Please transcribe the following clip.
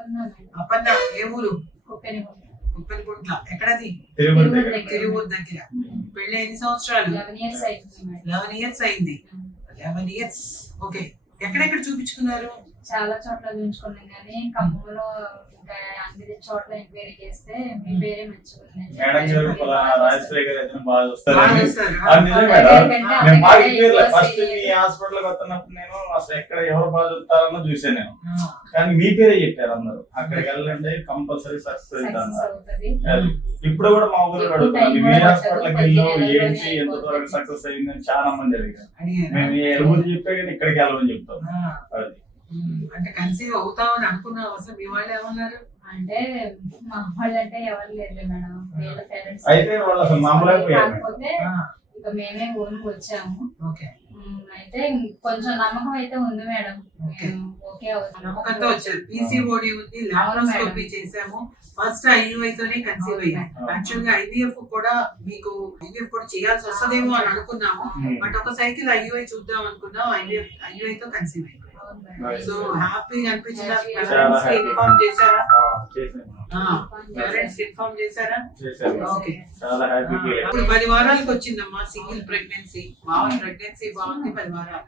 అపన్న ఏ ఊరు? కుప్పెనిగుంట. ఉప్పలగుంట్ల. ఎక్కడది? తిరువూరు దగ్గర. పెళ్ళి ఎన్ని సంవత్సరాలు? 11 years అయింది మేడం. 11 years అయింది. 11 years. ఓకే. ఎక్కడెక్కడ చూపించుకున్నారు? చాలా చోట్ల చూపించుకున్నాం కానీ ఖమ్మంలో ఇంకా అన్ని చోట్ల ఎంక్వైరీ చేస్తే మీ పేరే మంచిగా ఉంది. మేడం గారు రాజశ్రీ గారు అయితే బాగా వస్తారు. బాగా వస్తారు. నిజం మేడం. నేను బాగా క్లియర్ ఫస్ట్ మీ హాస్పిటల్ వస్తున్నప్పుడు నేను అసలు ఎక్కడ ఎవరు బాగా చూస్తారో చూసాను నేను. కానీ మీ పేరే చెప్పారు అందరూ. అక్కడికి వెళ్ళండి కంపల్సరీ సక్సెస్ అవుతుంది. ఇప్పుడు కూడా మా ఊరు అడుగుతున్నాం మీ హాస్పిటల్కి వెళ్ళి ఏంటి ఎంత త్వరగా సక్సెస్ అయిందని చాలా మంది అడిగారు. మేము ఎలుగురు చెప్పే కానీ ఇక్కడికి వెళ్ళమని చెప్తాం. అది అంటే కన్సీవ్ అవుతామని అనుకున్నాం. అసలు మీ వాళ్ళు ఏమన్నారు? అంటే మా వాళ్ళు అంటే ఎవరు లేదు మేడం. వీళ్ళ పేరెంట్స్ అయితే వాళ్ళు అసలు నమ్మలేకపోయారు. కాకపోతే ఇక మేమే ఊరికి వచ్చాము. ఓకే. అయితే కొంచెం నమ్మకం అయితే ఉంది మేడం. ఓకే అవుతుంది. నమ్మకంతో వచ్చారు. పీసీఓడి ఉంది, లాప్రోస్కోపీ చేసాము. ఫస్ట్ ఐయుఐ తోనే కన్సీవ్ అయ్యాం. యాక్చువల్ గా ఐవీఎఫ్ కూడా మీకు ఐవీఎఫ్ కూడా చేయాల్సి వస్తుందేమో అని అనుకున్నాము. బట్ ఒక సైకిల్ ఐయుఐ చూద్దాం అనుకున్నాం. ఐయుఐ తో కన్సీవ్ అయ్యాం. సో హ్యాపీగా అనిపించిన పేరెంట్స్ కి ఇన్ఫార్మ్ చేశారా? పేరెంట్స్ ఇన్ఫార్మ్ చేశారా? ఓకే. చాలా హ్యాపీ. ఇప్పుడు 10 వారాలకు వచ్చిందమ్మా సింగిల్ ప్రెగ్నెన్సీ. బాగుంది, ప్రెగ్నెన్సీ బాగుంది. 10 వారాలు.